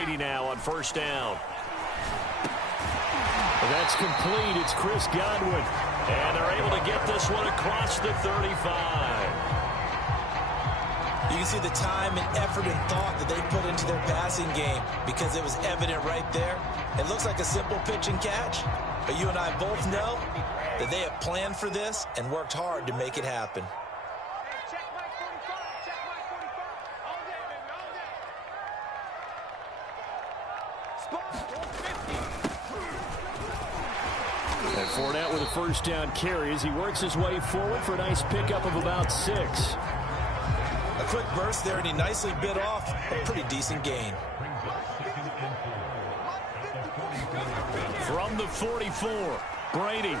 Brady now on first down. That's complete. It's Chris Godwin. And they're able to get this one across the 35. You can see the time and effort and thought that they put into their passing game because it was evident right there. It looks like a simple pitch and catch, but you and I both know that they have planned for this and worked hard to make it happen. And Fournette with a first down carry as he works his way forward for a nice pickup of about 6. A quick burst there, and he nicely bit off a pretty decent gain. From the 44, Brady.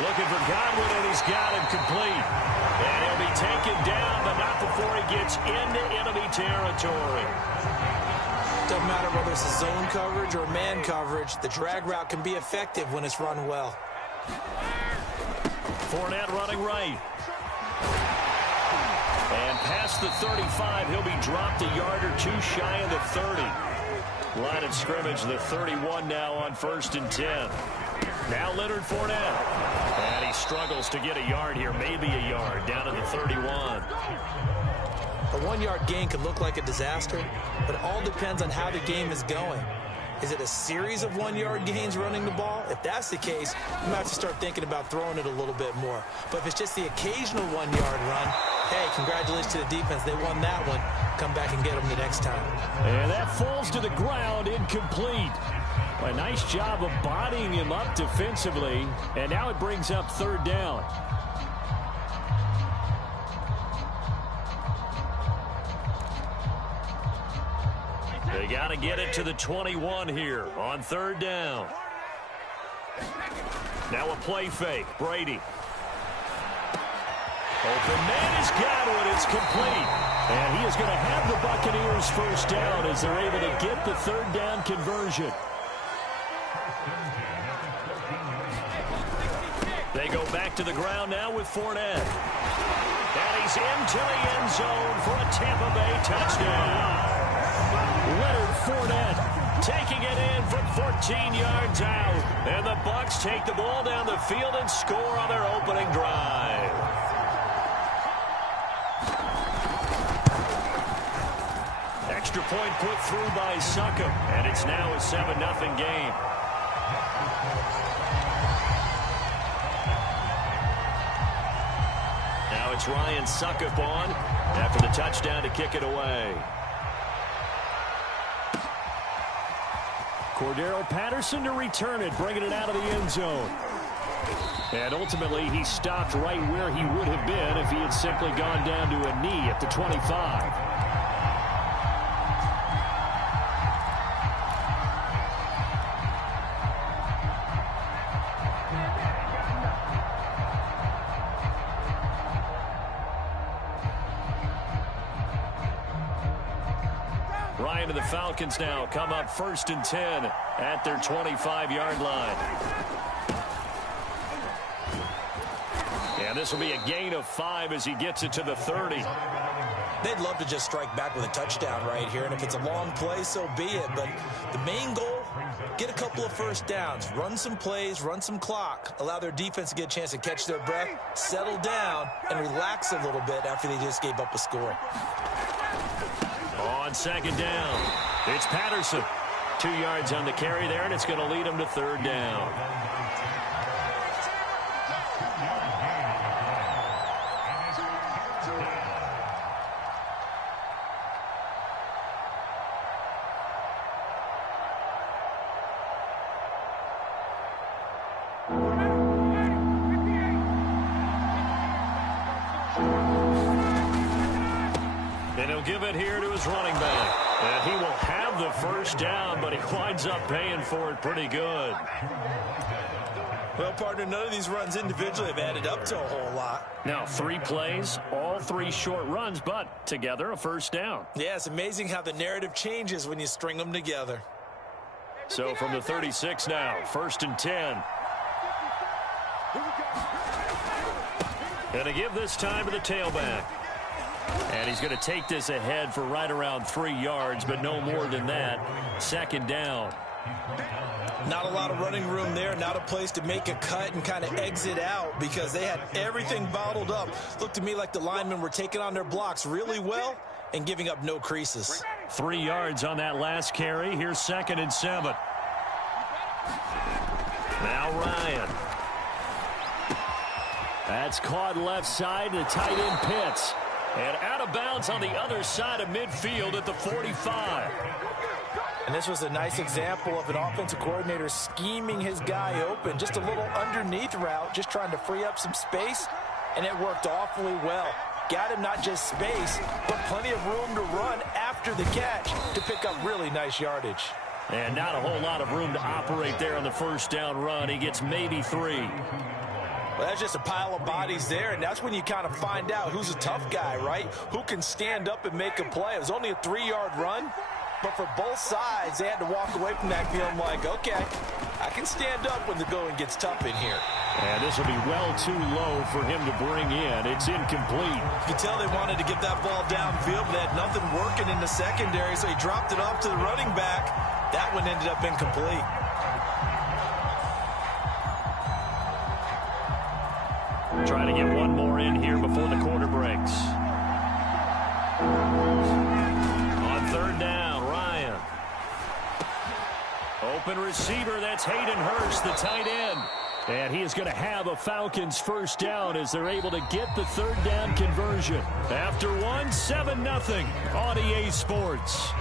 Looking for Godwin, and he's got him complete. And he'll be taken down, but not before he gets into enemy territory. Doesn't matter whether it's a zone coverage or man coverage, the drag route can be effective when it's run well. Fournette running right. And past the 35, he'll be dropped a yard or two shy of the 30. Line of scrimmage, the 31 now on 1st and 10. Now Leonard Fournette. And he struggles to get a yard here, maybe a yard, down to the 31. A 1-yard gain could look like a disaster, but it all depends on how the game is going. Is it a series of 1-yard gains running the ball? If that's the case, you might have to start thinking about throwing it a little bit more. But if it's just the occasional 1-yard run, hey, congratulations to the defense. They won that one. Come back and get them the next time. And that falls to the ground, incomplete. A nice job of bodying him up defensively, and now it brings up 3rd down. They got to get it to the 21 here on 3rd down. Now a play fake. Brady. Open man is Godwin. It's complete. And he is going to have the Buccaneers first down as they're able to get the 3rd down conversion. They go back to the ground now with Fournette. And he's into the end zone for a Tampa Bay touchdown. Leonard Fournette taking it in from 14 yards out. And the Bucs take the ball down the field and score on their opening drive. Extra point put through by Succop, and it's now a 7-0 game. Now it's Ryan Succop on after the touchdown to kick it away. Cordero Patterson to return it, bringing it out of the end zone. And ultimately, he stopped right where he would have been if he had simply gone down to a knee at the 25. Ryan and the Falcons now come up 1st and 10 at their 25-yard line. And this will be a gain of 5 as he gets it to the 30. They'd love to just strike back with a touchdown right here, and if it's a long play, so be it. But the main goal, get a couple of first downs, run some plays, run some clock, allow their defense to get a chance to catch their breath, settle down, and relax a little bit after they just gave up a score. On 2nd down, it's Patterson. 2 yards on the carry there, and it's going to lead him to 3rd down. And he'll give it here to his running back. And he will have the first down, but he winds up paying for it pretty good. Well, partner, none of these runs individually have added up to a whole lot. Now, 3 plays, all 3 short runs, but together a first down. Yeah, it's amazing how the narrative changes when you string them together. So from the 36 now, 1st and 10. And to give this time to the tailback. And he's going to take this ahead for right around 3 yards, but no more than that. Second down. Not a lot of running room there, not a place to make a cut and kind of exit out because they had everything bottled up. Looked to me like the linemen were taking on their blocks really well and giving up no creases. 3 yards on that last carry. Here's 2nd and 7. Now Ryan. That's caught left side. The tight end Pitts. And out of bounds on the other side of midfield at the 45. And this was a nice example of an offensive coordinator scheming his guy open. Just a little underneath route, just trying to free up some space, and it worked awfully well. Got him not just space, but plenty of room to run after the catch to pick up really nice yardage. And not a whole lot of room to operate there on the first down run. He gets maybe 3. Well, that's just a pile of bodies there, and that's when you kind of find out who's a tough guy, right? Who can stand up and make a play. It was only a 3-yard run. But for both sides, they had to walk away from that feeling like, okay, I can stand up when the going gets tough in here. And this will be well too low for him to bring in. It's incomplete. You can tell they wanted to get that ball downfield, but they had nothing working in the secondary, so he dropped it off to the running back. That one ended up incomplete. Trying to get one more in here before the quarter breaks. On 3rd down, Ryan. Open receiver, that's Hayden Hurst, the tight end. And he is going to have a Falcons first down as they're able to get the 3rd down conversion. After 7-0 on EA Sports.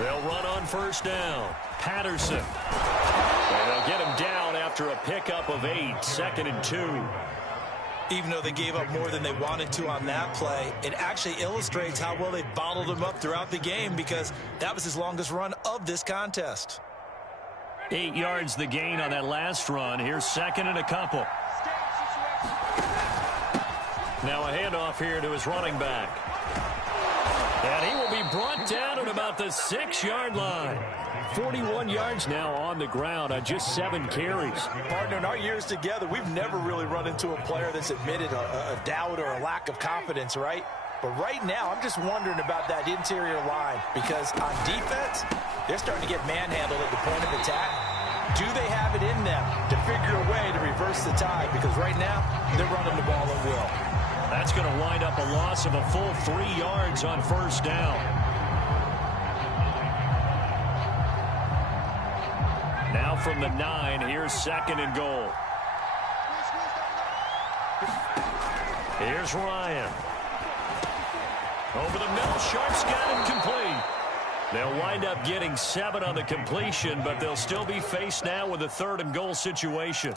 They'll run on first down. Patterson. And they'll get him down after a pickup of 8. 2nd and 2. Even though they gave up more than they wanted to on that play, it actually illustrates how well they bottled him up throughout the game because that was his longest run of this contest. 8 yards the gain on that last run. Here's 2nd and a couple. Now a handoff here to his running back. And he will be brought down at about the 6-yard line. 41 yards now on the ground on just 7 carries. Partner, in our years together, we've never really run into a player that's admitted a doubt or a lack of confidence, right? But right now, I'm just wondering about that interior line because on defense, they're starting to get manhandled at the point of attack. Do they have it in them to figure a way to reverse the tide? Because right now, they're running the ball at will. That's going to wind up a loss of a full 3 yards on first down. Now from the 9, here's 2nd and goal. Here's Ryan. Over the middle, Sharp's got him complete. They'll wind up getting 7 on the completion, but they'll still be faced now with a 3rd and goal situation.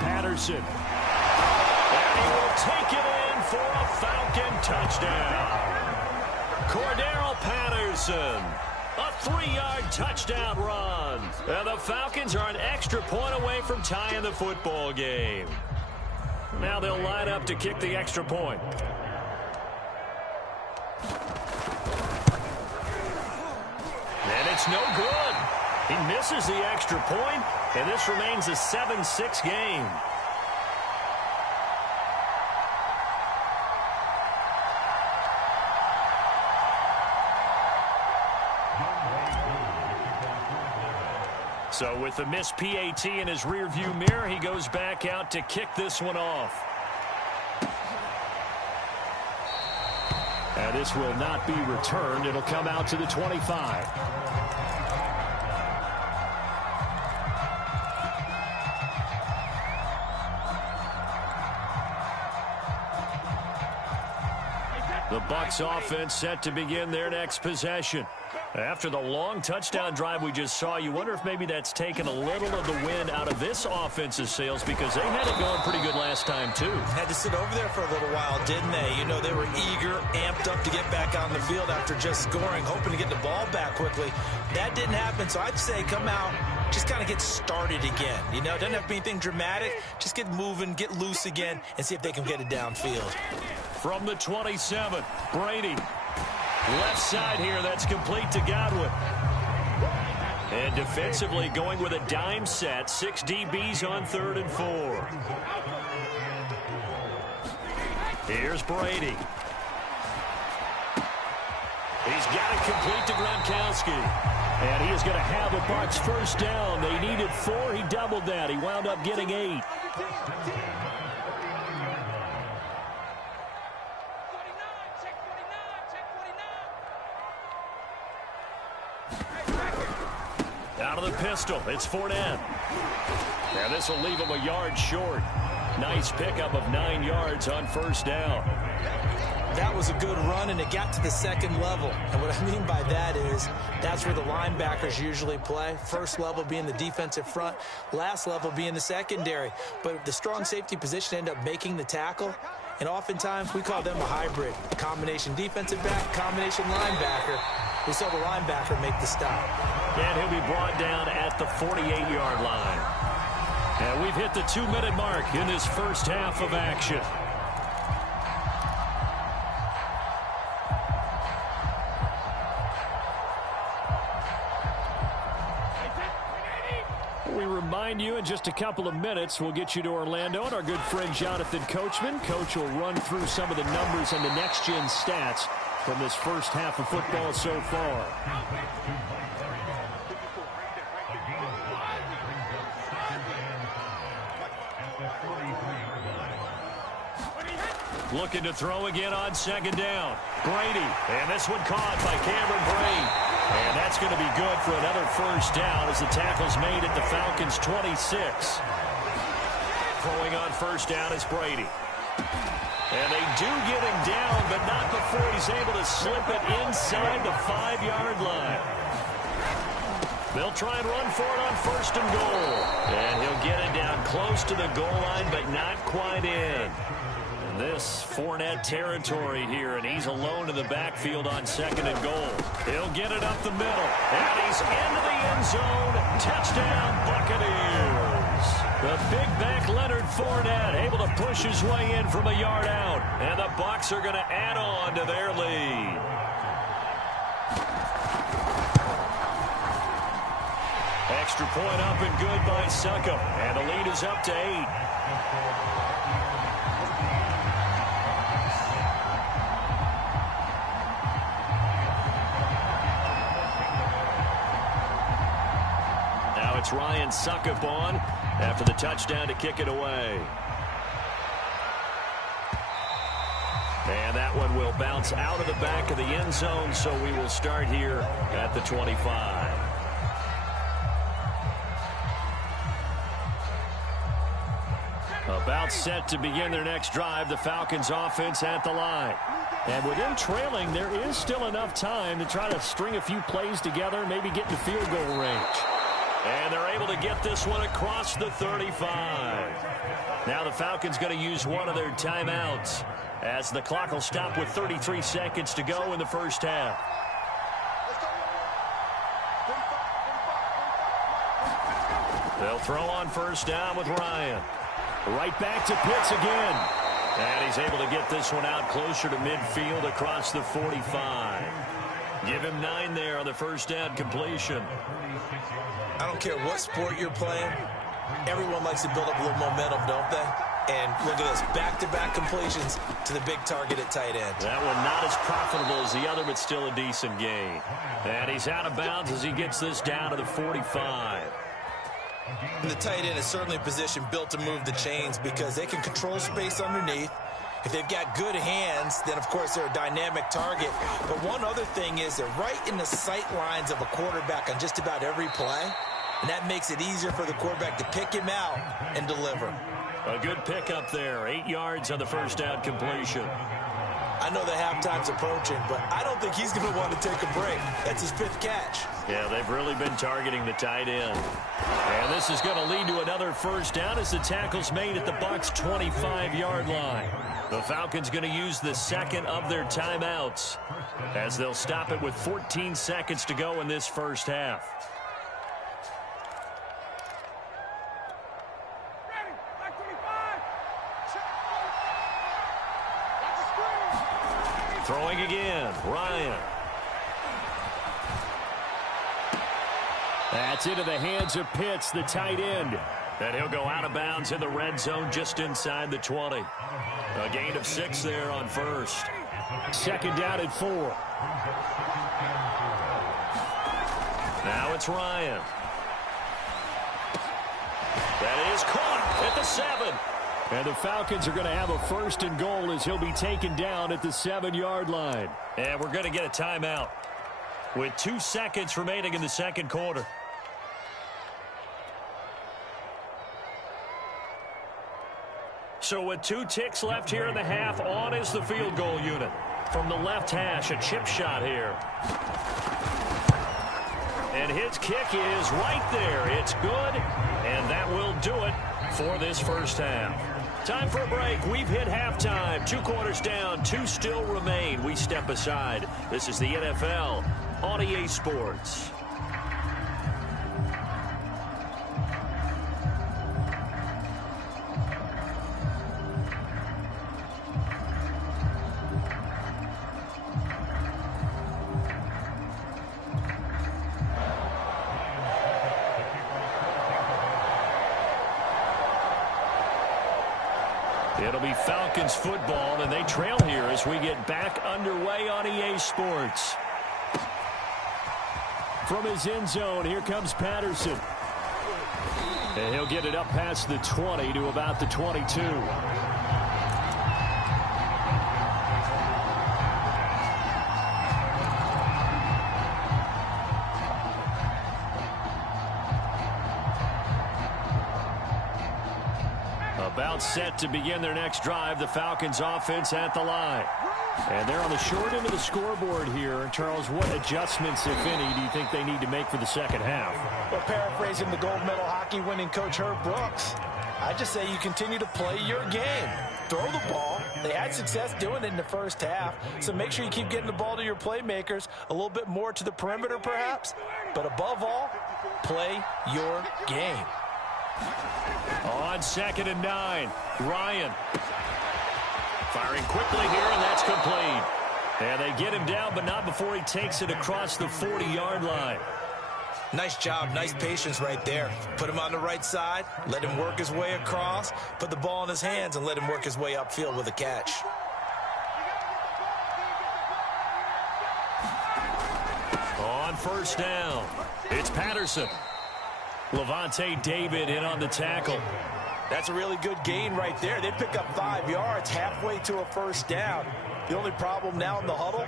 Patterson. And he will take it in for a Falcon touchdown. Cordero Patterson. A 3-yard touchdown run. And the Falcons are an extra point away from tying the football game. Now they'll line up to kick the extra point. And it's no good. He misses the extra point, and this remains a 7-6 game. So with the missed PAT in his rearview mirror, he goes back out to kick this one off. And this will not be returned. It'll come out to the 25. The Bucs offense set to begin their next possession. After the long touchdown drive we just saw, you wonder if maybe that's taken a little of the wind out of this offense's sails, because they had it going pretty good last time, too. Had to sit over there for a little while, didn't they? You know, they were eager, amped up to get back on the field after just scoring, hoping to get the ball back quickly. That didn't happen, so I'd say come out, just kind of get started again. You know, it doesn't have to be anything dramatic. Just get moving, get loose again, and see if they can get it downfield. From the 27, Brady. Left side here, that's complete to Godwin. And defensively going with a dime set, 6 DBs on 3rd and 4. Here's Brady. He's got it complete to Gronkowski. And he is going to have a Bucs first down. They needed 4. He doubled that. He wound up getting 8. Out of the pistol, it's Fournette. And this will leave him a yard short. Nice pickup of 9 yards on first down. That was a good run, and it got to the second level. And what I mean by that is that's where the linebackers usually play. First level being the defensive front, last level being the secondary. But the strong safety position ended up making the tackle. And oftentimes we call them a hybrid. Combination defensive back, combination linebacker. We saw the linebacker make the stop. And he'll be brought down at the 48-yard line. And we've hit the 2-minute mark in this first half of action. We remind you in just a couple of minutes we'll get you to Orlando and our good friend Jonathan Coachman. Coach will run through some of the numbers and the next-gen stats from this first half of football so far. Looking to throw again on second down. Brady, and this one caught by Cameron Brate. And that's going to be good for another first down as the tackle's made at the Falcons' 26. Throwing on first down is Brady. And they do get him down, but not before he's able to slip it inside the 5-yard line. They'll try and run for it on first and goal. And he'll get it down close to the goal line, but not quite in. This Fournette territory here, and he's alone in the backfield on second and goal. He'll get it up the middle, and he's into the end zone. Touchdown, Buccaneers. The big back Leonard Fournette able to push his way in from a yard out, and the Bucs are going to add on to their lead. Extra point up and good by Succop, and the lead is up to 8. It's Ryan Succop on after the touchdown to kick it away. And that one will bounce out of the back of the end zone, so we will start here at the 25. About set to begin their next drive, the Falcons offense at the line. And with them trailing, there is still enough time to try to string a few plays together, maybe get in the field goal range. And they're able to get this one across the 35. Now the Falcons going to use one of their timeouts as the clock will stop with 33 seconds to go in the first half. They'll throw on first down with Ryan. Right back to Pitts again. And he's able to get this one out closer to midfield across the 45. Give him 9 there on the first down completion. I don't care what sport you're playing. Everyone likes to build up a little momentum, don't they? And look at this, back-to-back completions to the big target at tight end. That one not as profitable as the other, but still a decent gain. And he's out of bounds as he gets this down to the 45. And the tight end is certainly a position built to move the chains because they can control space underneath. If they've got good hands, then, of course, they're a dynamic target. But one other thing is they're right in the sight lines of a quarterback on just about every play. And that makes it easier for the quarterback to pick him out and deliver. A good pickup there. 8 yards on the first down completion. I know the halftime's approaching, but I don't think he's going to want to take a break. That's his 5th catch. Yeah, they've really been targeting the tight end. And this is going to lead to another first down as the tackle's made at the Bucs' 25-yard line. The Falcons going to use the second of their timeouts as they'll stop it with 14 seconds to go in this first half. Throwing again, Ryan. That's into the hands of Pitts, the tight end. And he'll go out of bounds in the red zone just inside the 20. A gain of 6 there on first. Second down at 4. Now it's Ryan. That is caught at the 7. And the Falcons are going to have a first and goal as he'll be taken down at the 7-yard line. And we're going to get a timeout with 2 seconds remaining in the second quarter. So with 2 ticks left here in the half, on is the field goal unit. From the left hash, a chip shot here. And his kick is right there. It's good, and that will do it for this first half. Time for a break. We've hit halftime. 2 quarters down, 2 still remain. We step aside. This is the NFL on EA Sports. It'll be Falcons football, and they trail here as we get back underway on EA Sports. From his end zone, here comes Patterson. And he'll get it up past the 20 to about the 22. About set to begin their next drive, the Falcons offense at the line. And they're on the short end of the scoreboard here. Charles, what adjustments, if any, do you think they need to make for the second half? Well, paraphrasing the gold medal hockey winning coach Herb Brooks, I just say you continue to play your game. Throw the ball. They had success doing it in the first half, so make sure you keep getting the ball to your playmakers, a little bit more to the perimeter perhaps, but above all, play your game. On 2nd and 9, Ryan. Firing quickly here, and that's complete. And they get him down, but not before he takes it across the 40-yard line. Nice job, nice patience right there. Put him on the right side, let him work his way across, put the ball in his hands, and let him work his way upfield with a catch. On first down, it's Patterson. Levante David in on the tackle. That's a really good gain right there. They pick up 5 yards halfway to a first down. The only problem now in the huddle,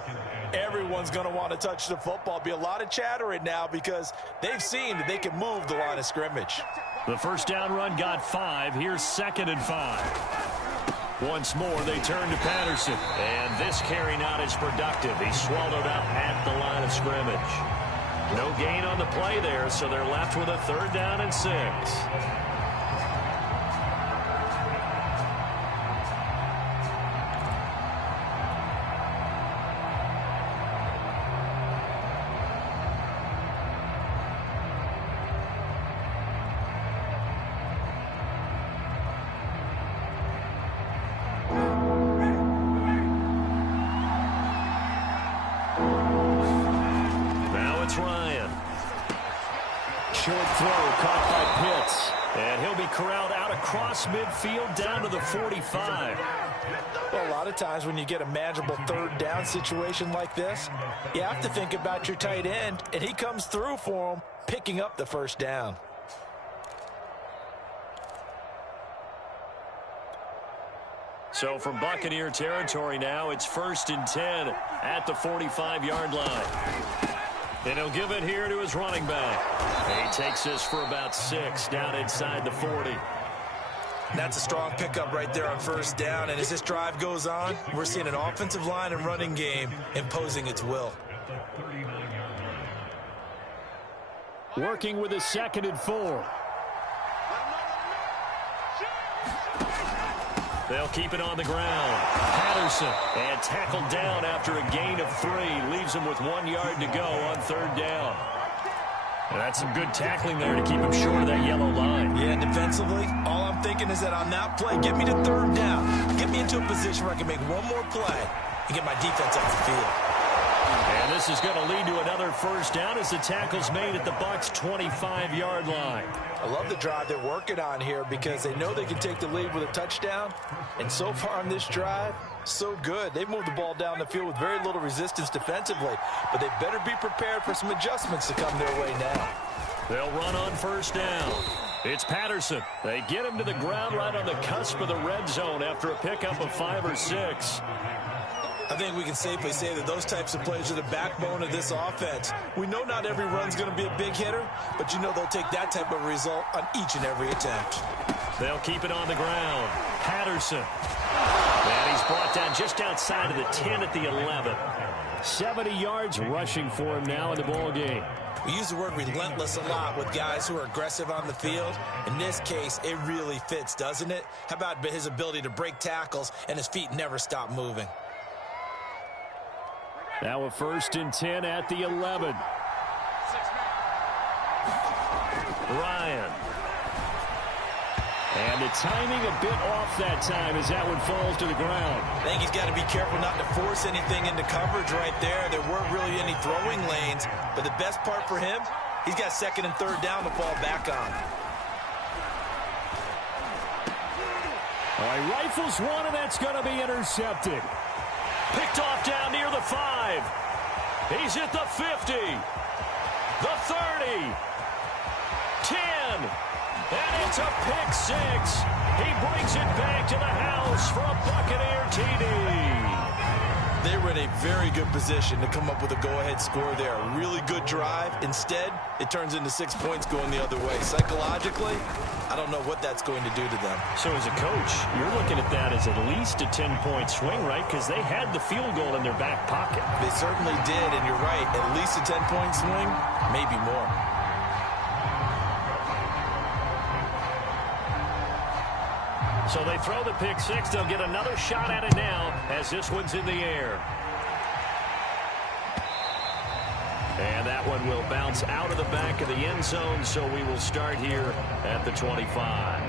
everyone's going to want to touch the football. Be a lot of chatter right now because they've seen that they can move the line of scrimmage. The first down run got 5. Here's 2nd and 5. Once more, they turn to Patterson. And this carry not as productive. He's swallowed up at the line of scrimmage. No gain on the play there, so they're left with a 3rd down and 6. Midfield down to the 45. Well, a lot of times when you get a manageable 3rd down situation like this, you have to think about your tight end, and he comes through for him, picking up the first down. So from Buccaneer territory now, it's 1st and 10 at the 45-yard line. And he'll give it here to his running back. He takes this for about 6 down inside the 40. That's a strong pickup right there on first down. And as this drive goes on, we're seeing an offensive line and running game imposing its will. Working with a 2nd and 4. They'll keep it on the ground. Patterson, and tackled down after a gain of 3. Leaves him with 1 yard to go on 3rd down. And that's some good tackling there to keep him short of that yellow line. Yeah, defensively, all I'm thinking is that on that play, get me to 3rd down. Get me into a position where I can make one more play and get my defense off the field. And this is going to lead to another 1st down as the tackle's made at the Bucs' 25-yard line. I love the drive they're working on here because they know they can take the lead with a touchdown. And so far on this drive, so good. They've moved the ball down the field with very little resistance defensively. But they better be prepared for some adjustments to come their way now. They'll run on 1st down. It's Patterson. They get him to the ground right on the cusp of the red zone after a pickup of 5 or 6. I think we can safely say that those types of plays are the backbone of this offense. We know not every run's going to be a big hitter, but you know they'll take that type of result on each and every attempt. They'll keep it on the ground. Patterson. And he's brought down just outside of the 10 at the 11. 70 yards rushing for him now in the ball game. We use the word relentless a lot with guys who are aggressive on the field. In this case, it really fits, doesn't it? How about his ability to break tackles and his feet never stop moving? Now a 1st and 10 at the 11. Ryan. And the timing a bit off that time as that one falls to the ground. I think he's got to be careful not to force anything into coverage right there. There weren't really any throwing lanes, but the best part for him, he's got 2nd and 3rd down to fall back on. All right, rifles one, and that's going to be intercepted. Picked off down near the 5. He's at the 50. The 30. 10. And it's a pick 6. He brings it back to the house for a Buccaneer TD. They were in a very good position to come up with a go-ahead score there. A really good drive. Instead, it turns into 6 points going the other way. Psychologically, I don't know what that's going to do to them. So as a coach, you're looking at that as at least a 10-point swing, right? Because they had the field goal in their back pocket. They certainly did, and you're right. At least a 10-point swing, maybe more. So they throw the pick 6. They'll get another shot at it now as this one's in the air. And that one will bounce out of the back of the end zone, so we will start here at the 25.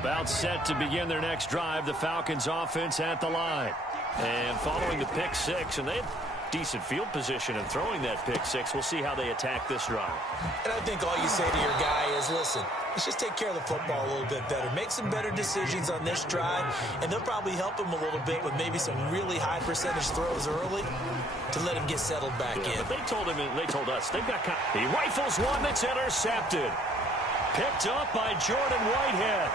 About set to begin their next drive, the Falcons offense at the line. And following the pick 6, and they have decent field position in throwing that pick 6. We'll see how they attack this drive. And I think all you say to your guy is, listen, let's just take care of the football a little bit better. Make some better decisions on this drive, and they'll probably help him a little bit with maybe some really high percentage throws early to let him get settled back in. But they told us, they've got... He rifles one that's intercepted. Picked up by Jordan Whitehead.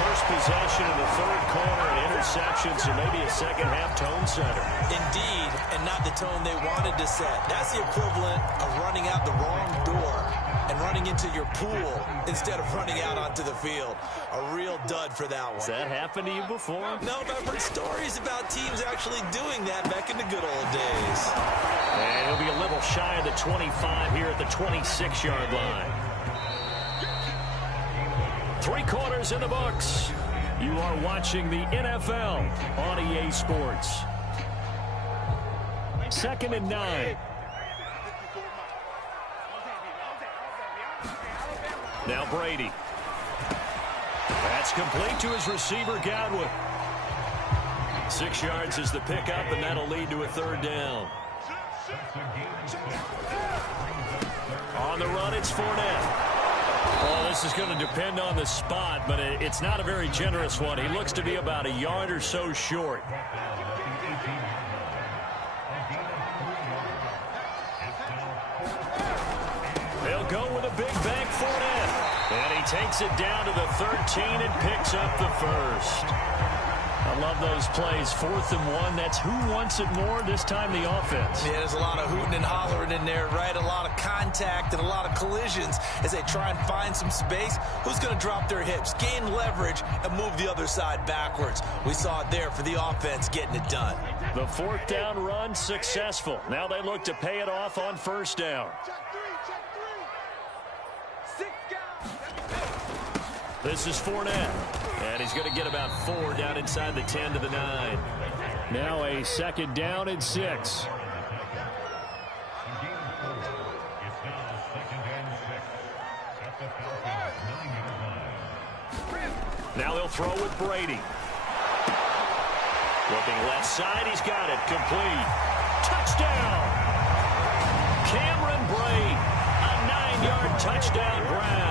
First possession in the 3rd quarter, an interception, so maybe a second-half tone setter. Indeed, and not the tone they wanted to set. That's the equivalent of running out the wrong door and running into your pool instead of running out onto the field. A real dud for that one. Has that happened to you before? No, but I've heard stories about teams actually doing that back in the good old days. And he'll be a little shy of the 25 here at the 26-yard line. 3 quarters in the books. You are watching the NFL on EA Sports. 2nd and 9. Now Brady. That's complete to his receiver, Godwin. 6 yards is the pickup, and that'll lead to a 3rd down. On the run, it's Fournette. Well, this is going to depend on the spot, but it's not a very generous one. He looks to be about a yard or so short. They'll go with a big bank Fournette. And he takes it down to the 13 and picks up the 1st. I love those plays. 4th and 1. That's who wants it more, this time the offense. Yeah, there's a lot of hooting and hollering in there, right? A lot of contact and a lot of collisions as they try and find some space. Who's going to drop their hips, gain leverage, and move the other side backwards? We saw it there for the offense getting it done. The 4th down run successful. Now they look to pay it off on 1st down. This is Fournette. And he's going to get about 4 down inside the 10 to the 9. Now a 2nd down and 6. Now they'll throw with Brady. Looking left side, he's got it. Complete. Touchdown! Cameron Brate. A 9-yard touchdown grab.